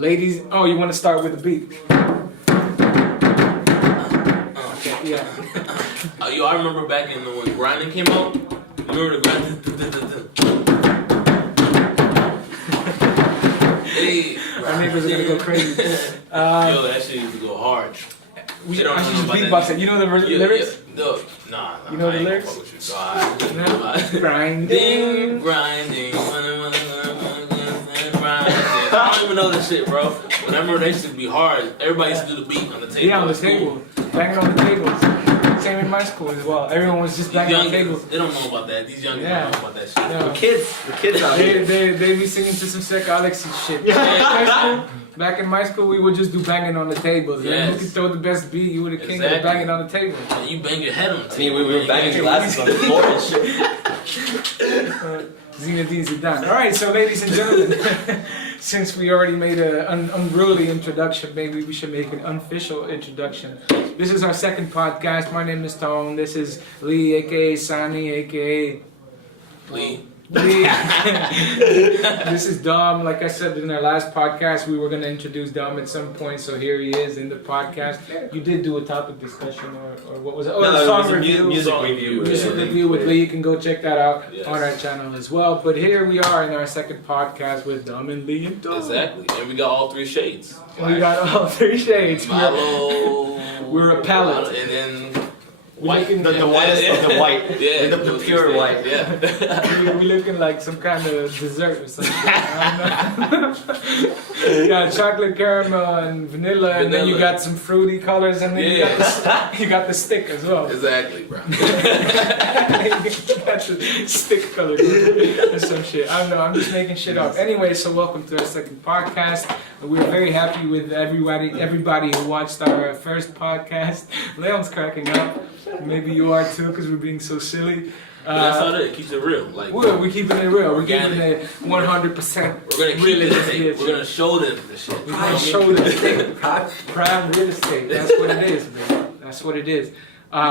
Ladies, oh, you want to start with the beat? Okay, yeah. Yo, I remember back in when grinding came out. Remember the grinding? Hey, our neighbors are gonna go crazy. Yo, that shit used to go hard. I should just beatbox it. You know the lyrics? Nah. You know the lyrics? Grinding. I don't even know this shit, bro. Whenever they used to be hard, everybody used to do the beat on the table. Yeah, on the table. Banging on the tables. Same in my school as well. Everyone was just banging on the tables. They don't know about that. These young people don't know about that shit. Yeah. The kids out here. They be singing to some sick Alexi shit. Back in my school, we would just do banging on the tables. Yes. And who could throw the best beat, you were the king of banging on the table. And you bang your head on the table. I mean, we were banging glasses on the floor and shit. Zinedine Zidane. Alright, so ladies and gentlemen, since we already made an unruly introduction, maybe we should make an unofficial introduction. This is our second podcast. My name is Tone. This is Lee, aka Sani, aka Lee. This is Dom. Like I said in our last podcast, we were going to introduce Dom at some point, so here he is in the podcast. You did do a topic discussion, or what was it? Oh, no, song it was review. Music review. Music review with Lee. You can go check that out on our channel as well. But here we are in our second podcast with Dom and Lee and Dom. Exactly. And we got all three shades. We got all three shades. Mallow. We're a palette. And then White. The whitest of the white. Yeah. The pure white. Yeah. We looking like some kind of dessert or something. I don't know. You got chocolate, caramel, and vanilla, and then you got some fruity colors, and then you got the stick as well. Exactly, bro. You got the stick color or some shit. I don't know. I'm just making shit up. Anyway, so welcome to our second podcast. We're very happy with everybody who watched our first podcast. Leon's cracking up. Maybe you are too, because we're being so silly. That's how it keeps it real. Like we're keeping it real. We're organic. keeping it 100%. We're gonna keep real it. estate. We're gonna show them the shit. We're gonna show them prime real estate. That's what it is, man. That's what it is.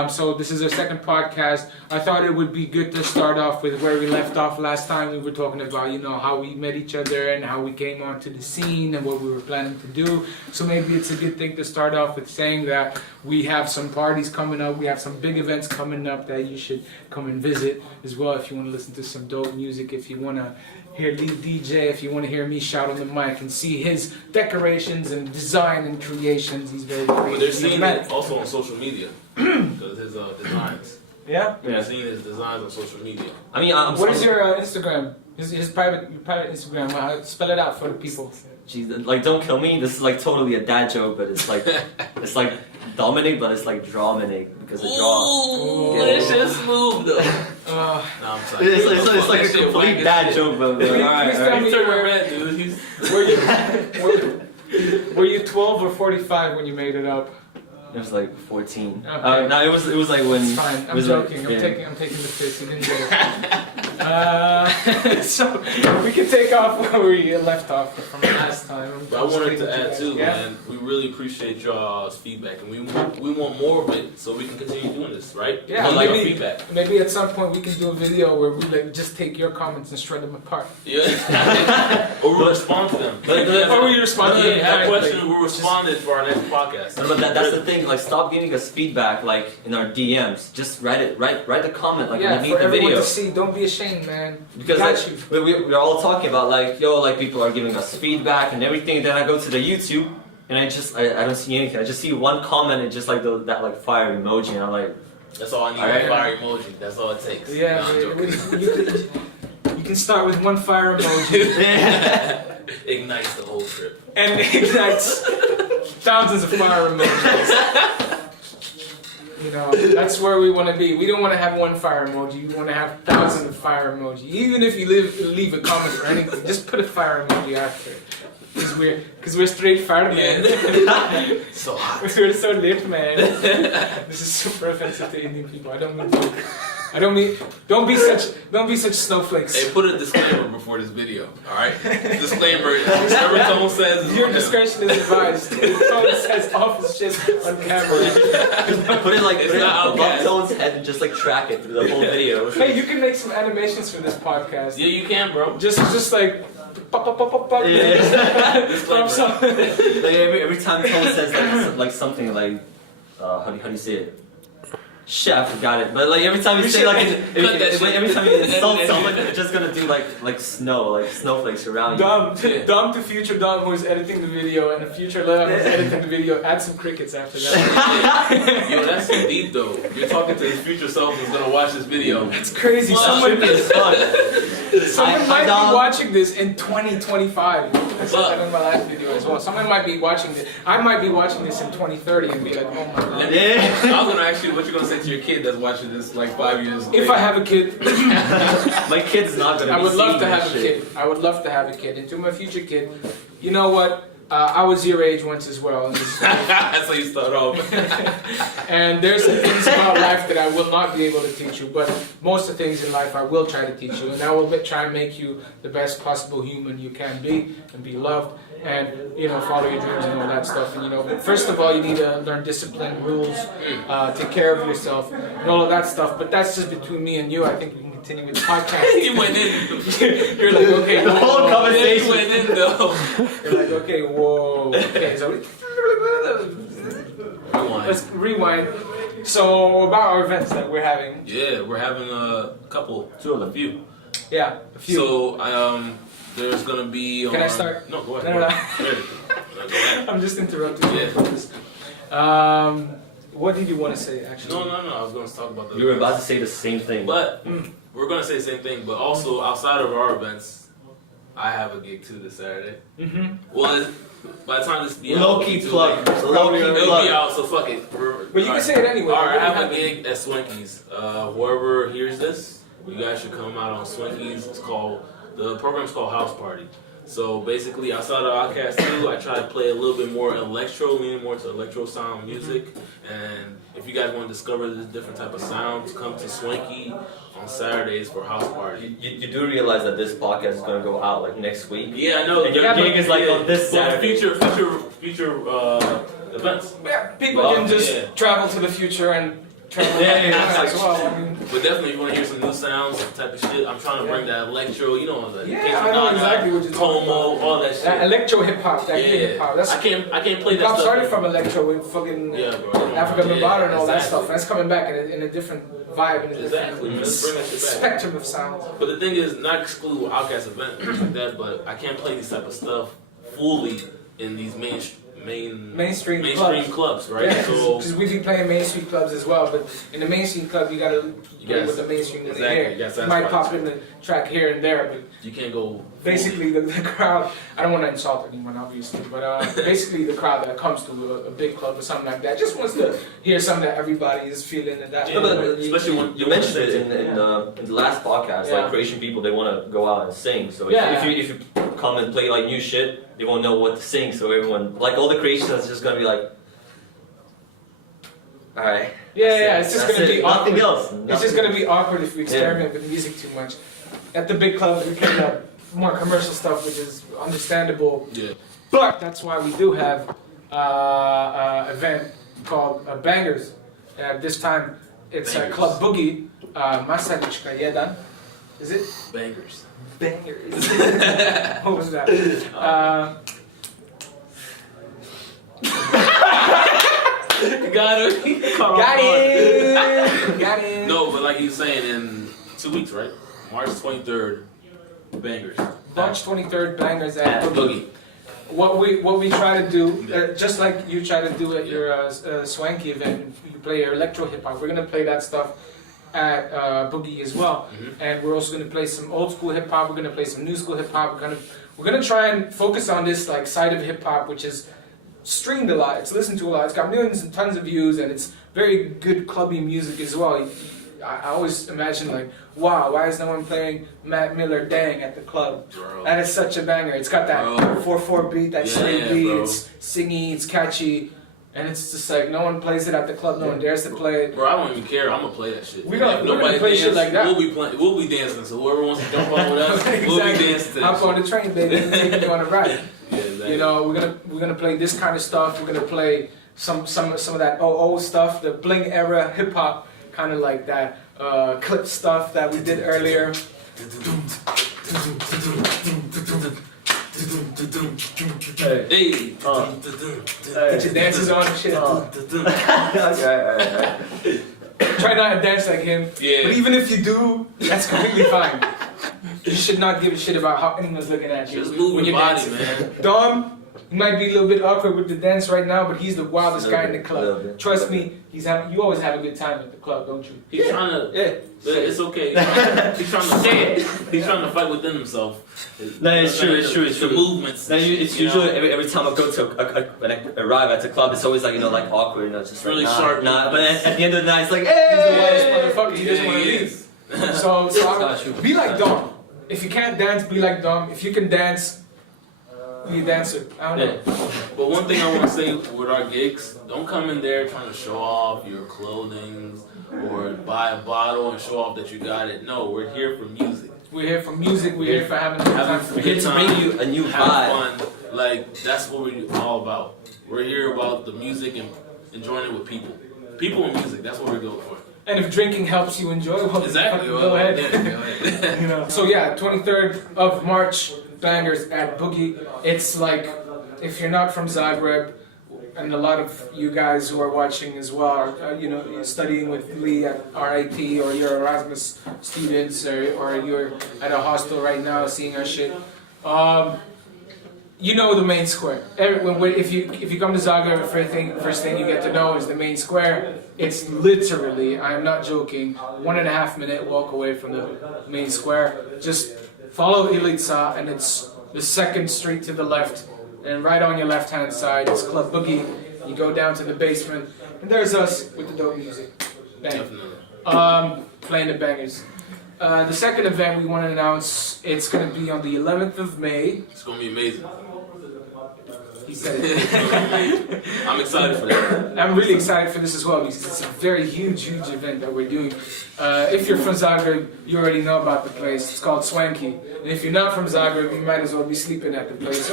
So this is our second podcast. I thought it would be good to start off with where we left off last time. We were talking about, how we met each other and how we came onto the scene and what we were planning to do. So maybe it's a good thing to start off with saying that we have some parties coming up. We have some big events coming up that you should come and visit as well if you want to listen to some dope music, if you want to hear Lee DJ, if you want to hear me shout on the mic and see his decorations and design and creations. He's very creative. But they're seeing it also on social media. Because his designs. Yeah? They're seeing his designs on social media. I mean, what is your Instagram? His private Instagram. Spell it out for the people. Jeez, like, don't kill me. This is like totally a dad joke, but it's like Dominic, but it's like Drawminic because of draw. Ooh, that shit's smooth though. Uh, No, I'm sorry. It's like a complete dad joke, but alright. He's turning red, dude. were you 12 or 45 when you made it up? It was like 14. Okay. No, it was like when. It's fine. I'm joking. I'm taking the piss. You didn't get it. So we can take off where we left off from last time. But I wanted to add too, man. We really appreciate y'all's feedback, and we want more of it so we can continue doing this, right? Yeah, we like feedback. Maybe at some point we can do a video where we just take your comments and shred them apart. Yeah. Or we'll respond to them. Or we respond to them. Have questions, we'll respond to it for our next podcast. No, but that's the thing. Like, stop giving us feedback like in our DMs. Just write it. Write the comment like underneath the video. To see. Don't be ashamed, man. Because we're all talking about like people are giving us feedback and everything. Then I go to the YouTube and I don't see anything. I just see one comment and just like that like fire emoji and I'm like. That's all I need. Right. Fire emoji. That's all it takes. Yeah, you can start with one fire emoji. Ignites the whole trip. And ignites thousands of fire emojis. That's where we want to be. We don't want to have one fire emoji. We want to have thousands of fire emoji. Even if you leave a comment or anything, just put a fire emoji after it. Because we're straight firemen. So hot. We're so lit, man. This is super offensive to Indian people. I don't mean don't be such snowflakes. Hey, put a disclaimer before this video, alright? Disclaimer, whatever Tone says is your discretion is advised. Tone says office shit on camera. Put it above Tone's head and just like track it through the whole video. Hey, you can make some animations for this podcast. Yeah, you can, bro. Just like pop, pop, pop, pop, pop. From some. Like every time someone says like something like, how do you say it? Shit, I forgot it. But like every time you say like, every time you insult someone, it's just gonna do like snow, like snowflakes around you. Dumb to future Dumb who is editing the video, and the future Leon who's editing the video. Add some crickets after that. Yo, that's so deep though. You're talking to his future self who's gonna watch this video. It's crazy. Someone might be watching this in 2025. I said that in my last video as well. Someone might be watching this. I might be watching this in 2030 and be like, oh my god. I was gonna ask you what you're gonna say to your kid that's watching this like 5 years later. If I have a kid, my kid's not gonna. I would love to have a kid. I would love to have a kid. And to my future kid, you know what? I was your age once as well. That's how you start off. And there's some things about life that I will not be able to teach you, but most of the things in life I will try to teach you, and I will try and make you the best possible human you can be, and be loved, and follow your dreams and all that stuff. And first of all, you need to learn discipline, rules, take care of yourself, and all of that stuff. But that's just between me and you. I think we can continue with the podcast. He went in. You're like, okay, the whole conversation. He went in though. You're like, okay, whoa, okay, so let's rewind. So about our events that we're having. Yeah, we're having a couple, a few. Yeah, a few. So there's gonna be. Can I start? No, go ahead. No. Go ahead. I'm just interrupting you. Yeah. What did you want to say, actually? No. I was gonna talk about You were about to say the same thing. But we're gonna say the same thing. But also outside of our events, I have a gig too this Saturday. Mm-hmm. Well, by the time this be out, low-key plug. It'll be out, so fuck it. But you can say it anyway. Alright, I have a gig at Swanky's. Whoever hears this, you guys should come out on Swanky's. The program's called House Party. So basically, outside of Podqast 2, I try to play a little bit more electro, leaning more to electro sound music. And if you guys want to discover this different type of sounds, come to Swanky on Saturdays for House Party. You do realize that this podcast is going to go out like next week? Yeah, I know. And your gig is like on this Saturday. Future events. Yeah, people can just travel to the future and travel as well. I mean, but definitely, if you want to hear some new sounds, some type of shit, I'm trying to bring that electro, the I know exactly what you're talking about. all that shit. That electro hip hop, that hip hop. I can't play that stuff. stuff. Started from electro with fucking Africa Bambaataa and all that stuff. And that's coming back in a different vibe, in a different Let's bring that shit back. spectrum of sounds. But the thing is, not exclude Outkast event things like that, but I can't play this type of stuff fully in these mainstream clubs, right? Yeah, so because we be playing mainstream clubs as well, but in the mainstream club you gotta go with the mainstream when they're here. Yes, you might pop in the track here and there, but you can't go. Basically, the crowd. I don't want to insult anyone, obviously, but basically the crowd that comes to a big club or something like that just wants to hear something that everybody is feeling and that. Yeah, especially when you mentioned it in the last podcast, like Croatian people, they want to go out and sing. So if you come and play like new shit, they won't know what to sing. So everyone, like all the Croatians, is just gonna be like, all right. Yeah, it's just gonna be awkward. Nothing else. It's just gonna be awkward if we experiment with music too much. At the big clubs, we can more commercial stuff, which is understandable. Yeah. But that's why we do have an event called Bangers. This time it's Club Boogie. Masalička 1. Is it? Bangers. What was that? Got him. Got him. No, but like he was saying, in 2 weeks, right? March 23rd, Bangers. March 23rd, Bangers at Boogie. What we try to do, just like you try to do at your Swanky event, you play your electro hip hop. We're gonna play that stuff at Boogie as well, and we're also gonna play some old school hip hop. We're gonna play some new school hip hop. We're gonna try and focus on this like side of hip hop, which is streamed a lot. It's listened to a lot. It's got millions and tons of views, and it's very good clubby music as well. I always imagine like, wow, why is no one playing Matt Miller Dang at the club? Bro. That is such a banger. It's got that 4/4 beat, that straight beat. Bro. It's singy, it's catchy, and it's just like no one plays it at the club. No one dares to play it. Bro, I don't even care. I'm gonna play that shit. We're gonna play shit like that. We'll be dancing. So whoever wants to jump on with us, exactly. we'll be dancing. Hop on the train, baby, and take you on a ride. Yeah, exactly. We're gonna play this kind of stuff. We're gonna play some of that old stuff, the bling era hip hop, kind of like that clip stuff that we did earlier. Hey. Get your dances on and shit. Okay. Try not to dance like him. Yeah. But even if you do, that's completely fine. You should not give a shit about how anyone's looking at you. Just move when your you're body, dancing. man. Dom, he might be a little bit awkward with the dance right now, but he's the wildest Little guy in the bit, club. little bit. Trust me, you always have a good time at the club, don't you? He's trying to. Yeah. It's okay. He's trying to say it. He's trying to fight within himself. No, it's true. It's true. It's The true. movements. No, it's you usually know? every time I go to when I arrive at the club, it's always like like awkward, just Really like, sharp. Nah. But at the end of the night, it's like, He's the wildest hey. motherfucker. He doesn't Yeah, want to he leave. is. So be like Dom. If you can't dance, be like Dom. If you can dance, be a dancer. I don't know. But one thing I want to say with our gigs, don't come in there trying to show off your clothing or buy a bottle and show off that you got it. No, we're here for music. We're here for music. We're here for having a good time. We're here to bring you a new Have vibe. fun. Like, that's what we're all about. We're here about the music and enjoying it with people. People and music, that's what we're going for. And if drinking helps you enjoy, well, Exactly. fucking go ahead. Yeah, go ahead. You know. So yeah, 23rd of March, bangers at Boogie. It's like, if you're not from Zagreb, and a lot of you guys who are watching as well are, you're studying with Lee at RIT, or you're Erasmus students, or you're at a hostel right now seeing our shit. You know the main square. If you come to Zagreb, the first thing you get to know is the main square. It's literally, I'm not joking, 1.5 minute walk away from the main square. Just follow Ilica, and it's the second street to the left, and right on your left hand side is Club Boogie. You go down to the basement, and there's us with the dope music. Bang. Playing the bangers. The second event we want to announce, it's going to be on the 11th of May. It's going to be amazing. He said it. I'm excited for that. I'm really excited for this as well, because it's a very huge event that we're doing. If you're from Zagreb, you already know about the place. It's called Swanky. And if you're not from Zagreb, you might as well be sleeping at the place,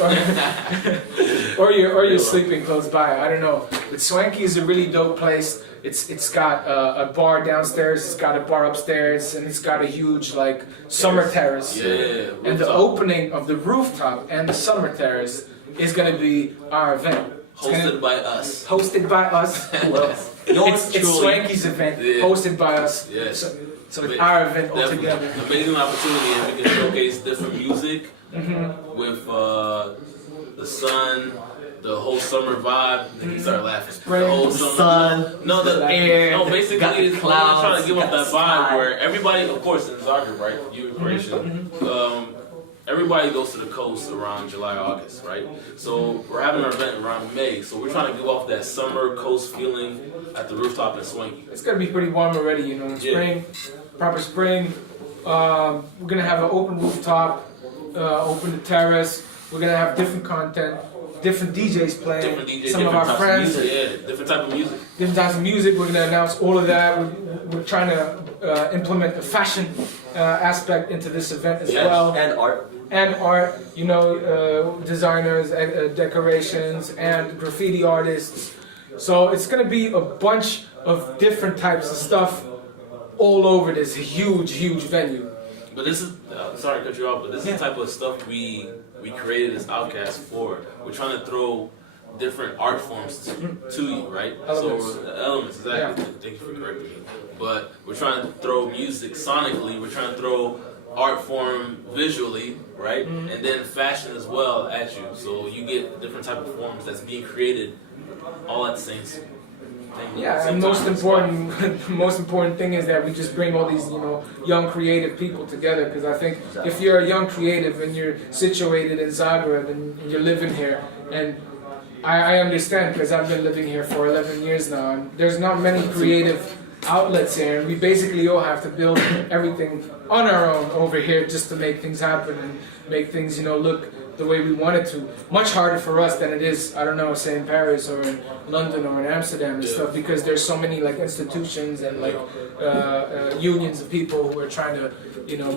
or you're sleeping close by. I don't know. But Swanky is a really dope place. It's got a bar downstairs, it's got a bar upstairs, and it's got a huge summer terrace. Yeah. And the opening of the rooftop and the summer terrace is going to be our event. Hosted by us. Hosted by us. It's Swanky's event, hosted by us. Yes. So it's our event altogether. Amazing opportunity, and we can showcase different music with the sun, the whole summer vibe. And he started laughing. The whole summer. Sun, No, the air. No, basically, got it's clouds, trying to give up got that sky. vibe where everybody, of course, in Zagreb, right? You Croatian. Everybody goes to the coast around July, August, right? So we're having our event around May. So we're trying to give off that summer coast feeling at the rooftop in Swanky. It's going to be pretty warm already, in spring, proper spring. We're going to have an open rooftop, open the terrace. We're going to have different content, different DJs playing, Different DJs, some of different our types friends. of music, yeah, different type of music. Different types of music. We're going to announce all of that. We're trying to implement the fashion aspect into this event as well. And art. Designers, decorations, and graffiti artists. So it's going to be a bunch of different types of stuff all over this huge venue. But this is, sorry to cut you off, but this is the type of stuff we created this Outcast for. We're trying to throw different art forms to you, right? Elements. So elements, exactly. Yeah. Thank you for correcting me. But we're trying to throw music sonically. We're trying to throw art form visually, right? And then fashion as well at you. So you get different type of forms that's being created all at the same time. Yeah, and most important thing is that we just bring all these, young creative people together. Because I think if you're a young creative and you're situated in Zagreb and you're living here, and I understand because I've been living here for 11 years now, and there's not many creative outlets here, and we basically all have to build everything on our own over here just to make things happen and make things, look the way we want it to. Much harder for us than it is, I don't know, say in Paris or in London or in Amsterdam and stuff, because there's so many institutions and unions of people who are trying to,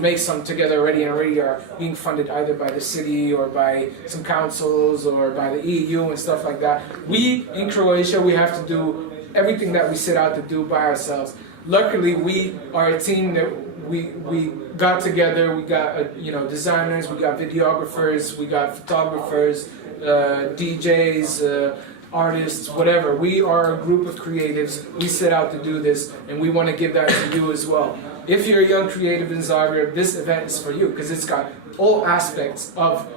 make something together already, and already are being funded either by the city or by some councils or by the EU and stuff like that. We in Croatia, we have to do everything that we set out to do by ourselves. Luckily, we are a team that we got together. We got designers, we got videographers, we got photographers, DJs, artists, whatever. We are a group of creatives. We set out to do this, and we want to give that to you as well. If you're a young creative in Zagreb, this event is for you because it's got all aspects of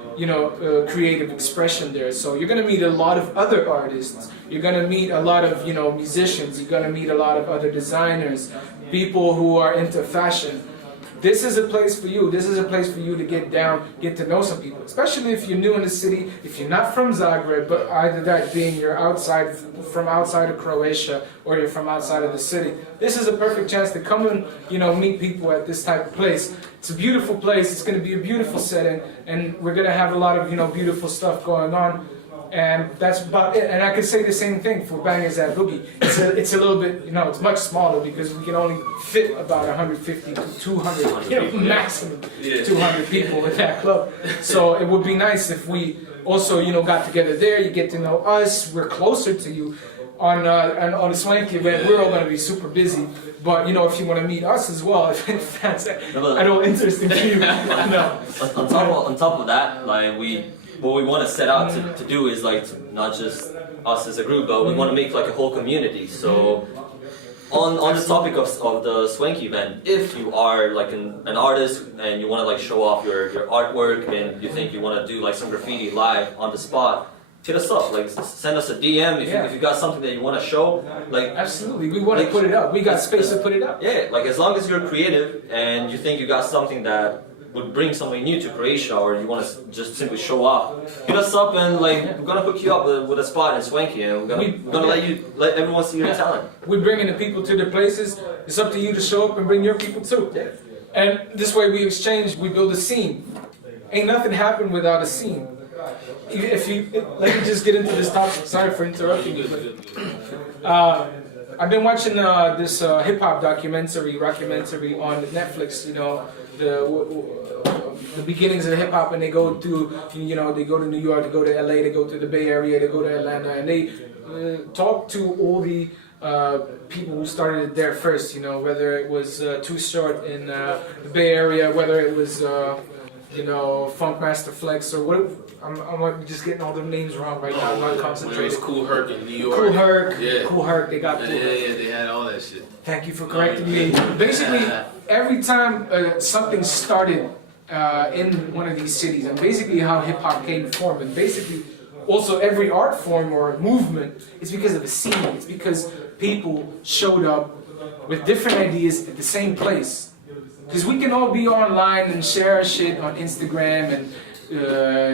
creative expression there. So you're gonna meet a lot of other artists. You're gonna meet a lot of musicians. You're gonna meet a lot of other designers, people who are into fashion. This is a place for you. This is a place for you to get down, get to know some people, especially if you're new in the city, if you're not from Zagreb, but either that being you're from outside of Croatia or you're from outside of the city. This is a perfect chance to come and meet people at this type of place. It's a beautiful place. It's going to be a beautiful setting, and we're going to have a lot of beautiful stuff going on. And that's about it. And I could say the same thing for Bangers at Boogie. It's a little bit, it's much smaller because we can only fit about 150 to 200, maximum 200 people in that club. So it would be nice if we also, got together there. You get to know us. We're closer to you. On a Swanky event, we're all going to be super busy. But if you want to meet us as well, if that's at all interesting to you. No. On top of that, like what we want to set out to do is like not just us as a group, but we want to make like a whole community. So on the topic of the Swanky event, if you are like an artist and you want to like show off your artwork and you think you want to do like some graffiti live on the spot, hit us up, like send us a DM if you got something that you want to show. Like absolutely, we want to put it up. We got space to put it up. Yeah, like as long as you're creative and you think you got something that would bring something new to Croatia, or you want to just simply show off, hit us up and like we're gonna hook you up with a spot in Swanky, and we're gonna let everyone see your talent. We're bringing the people to the places. It's up to you to show up and bring your people too. Yeah. And this way we exchange. We build a scene. Ain't nothing happened without a scene. Let me just get into this topic. Sorry for interrupting you. I've been watching this hip hop documentary on Netflix. The beginnings of hip hop, and they go to they go to New York, they go to LA, they go to the Bay Area, they go to Atlanta, and they talk to all the people who started it there first. Whether it was Too Short in the Bay Area, whether it was Funk Master Flex, or what. I'm just getting all the names wrong right now. I'm not concentrated. It was Cool Herc in New York. Cool Herc. They got Cool Herc. Yeah, they had all that shit. Thank you for correcting me. Basically, every time something started in one of these cities, and basically how hip hop came to form, and basically also every art form or movement is because of a scene. It's because people showed up with different ideas at the same place. Because we can all be online and share our shit on Instagram and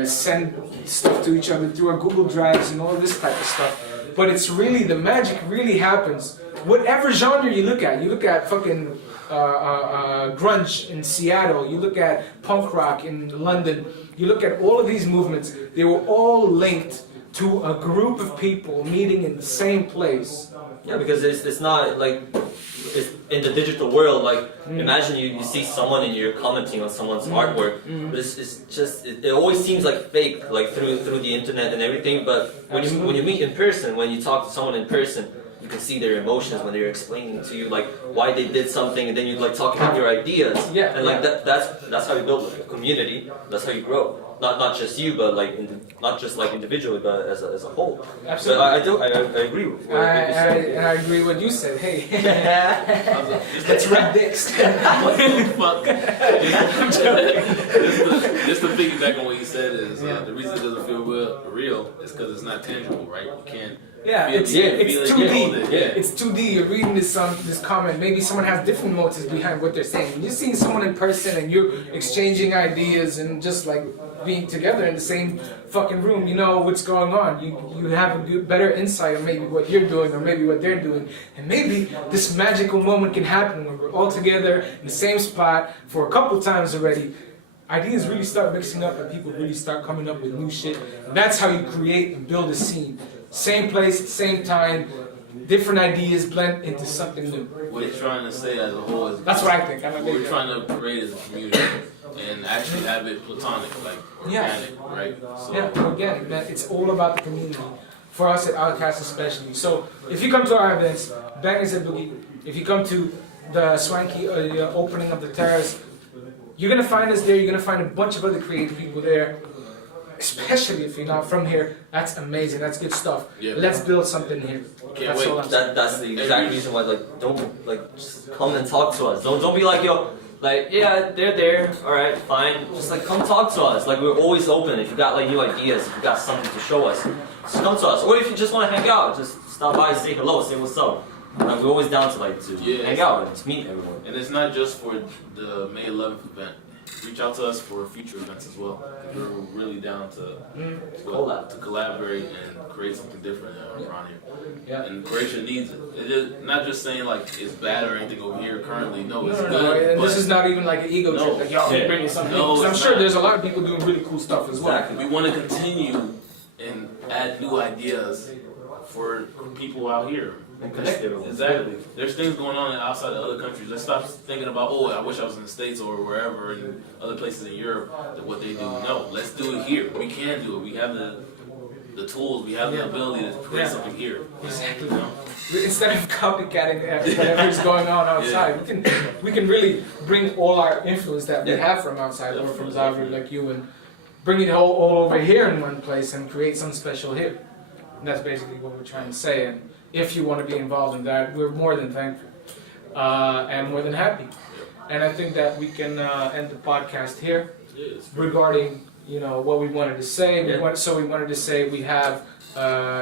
send stuff to each other through our Google Drives and all this type of stuff. But it's really, the magic really happens. Whatever genre you look at fucking grunge in Seattle, you look at punk rock in London, you look at all of these movements, they were all linked to a group of people meeting in the same place. Yeah, because it's not like it's in the digital world. Like imagine you see someone and you're commenting on someone's artwork, but it's just it always seems like fake, like through the internet and everything. But when you meet in person, when you talk to someone in person, you can see their emotions when they're explaining to you like why they did something, and then you like talk about your ideas. Yeah, and like that's how you build a community. That's how you grow. Not just you, but like not just like individually, but as a whole. Absolutely. So I agree with what you said. And I agree with what you said. Hey, let's rap dicks. What the fuck? Just to piggyback on what you said is the reason it doesn't feel real is because it's not tangible, right? You can't. It's 2D. It's 2D. You're reading this comment. Maybe someone has different motives behind what they're saying. When you're seeing someone in person and you're exchanging ideas and just like being together in the same fucking room, you know what's going on. You have a better insight on maybe what you're doing or maybe what they're doing. And maybe this magical moment can happen when we're all together in the same spot for a couple times already. Ideas really start mixing up and people really start coming up with new shit. And that's how you create and build a scene. Same place, same time, different ideas blend into something new. What you're trying to say as a whole is... That's what I think. What we're trying to create is a community and actually have it platonic, like organic, right? So, yeah, organic, man. It's all about the community. For us at Outcast especially. So if you come to our events, Bangers at Boogie, if you come to the swanky opening of the terrace. You're gonna find us there. You're gonna find a bunch of other creative people there. Especially if you're not from here, that's amazing. That's good stuff. Yeah. Let's build something here. Can't That's wait. all I'm saying. That's the exact reason why, like, don't, like, just come and talk to us. Don't be like, yo, like, yeah, they're there, alright, fine. Just, like, come talk to us. Like, we're always open. If you got, like, new ideas, if you got something to show us, just come to us. Or if you just want to hang out, just stop by, say hello, say what's up. Like, we're always down to, like, to hang out and just meet everyone. And it's not just for the May 11th event. Reach out to us for future events as well. We're really down to collaborate and create something different around here. Yeah. And Croatia needs it. It is not just saying like it's bad or anything over here currently. No, it's good. And but this is not even like an ego No. trip. Like, y'all Yeah. bring me something. No, Because I'm it's sure not. there's a lot of people doing really cool stuff as well. Exactly. we want to continue and add new ideas for people out here. And connect everyone. Exactly. There's things going on outside of other countries. Let's stop thinking about, oh, I wish I was in the States or wherever in other places in Europe that what they do. No, let's do it here. We can do it. We have the tools. We have the ability to create something here. Exactly. You know? Instead of copycatting whatever's going on outside, we can really bring all our influence that we have from outside or from Zagreb like you and bring it all over here in one place and create something special here. And that's basically what we're trying to say. And if you want to be involved in that, we're more than thankful and more than happy. And I think that we can end the podcast here regarding what we wanted to say. We wanted to say we have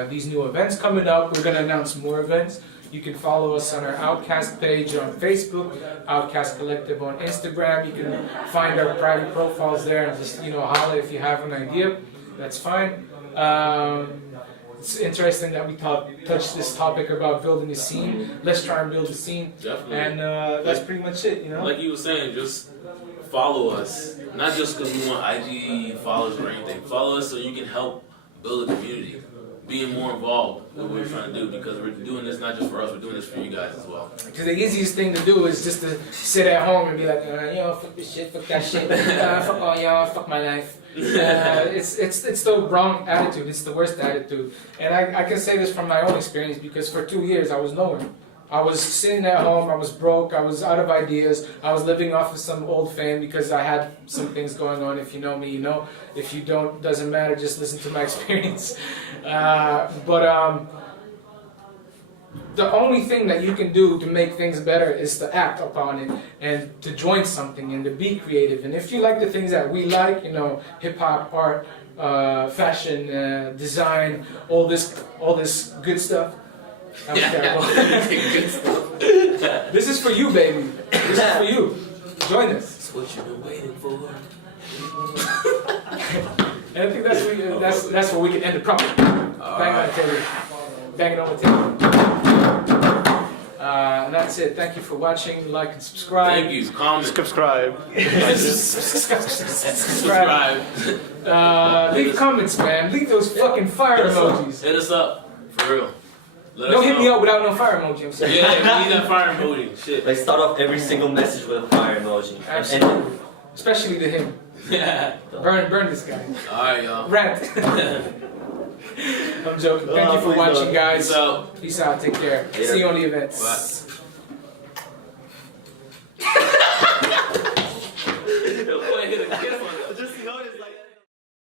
these new events coming up. We're going to announce more events. You can follow us on our Outcast page on Facebook, Outcast Collective on Instagram. You can find our private profiles there and just holler if you have an idea. That's fine. It's interesting that we touched this topic about building a scene. Let's try and build a scene. Definitely. And that's pretty much it, Like you were saying, just follow us. Not just because we want IG followers or anything. Follow us so you can help build a community. Being more involved with what we're trying to do because we're doing this not just for us, we're doing this for you guys as well. Because the easiest thing to do is just to sit at home and be like, fuck this shit, fuck that shit, fuck all y'all, fuck my life. It's the wrong attitude. It's the worst attitude. And I can say this from my own experience because for 2 years I was nowhere. I was sitting at home, I was broke, I was out of ideas, I was living off of some old fame because I had some things going on. If you know me, you know. If you don't, doesn't matter, just listen to my experience. The only thing that you can do to make things better is to act upon it and to join something and to be creative. And if you like the things that we like, hip-hop, art, fashion, design, all this good stuff, that was terrible. Good stuff. This is for you, baby. This is for you. Join us. That's what you've been waiting for. And I think that's where we can end it properly. Bang on the table. Bang it on the table. And that's it. Thank you for watching. Like and subscribe. Thank you. Comment. Subscribe. Subscribe. Leave comments, man. Leave those fucking fire emojis. Hit us up. For real. Don't hit me up without no fire emoji. I'm saying. Yeah, we need that fire emoji. Shit. Like, start off every single message with a fire emoji. Absolutely. Especially to him. Yeah. Burn this guy. Alright, y'all. Rant. I'm joking. Thank you for watching, guys. Peace out. Peace out. Take care. Later. See you on the events. Bye.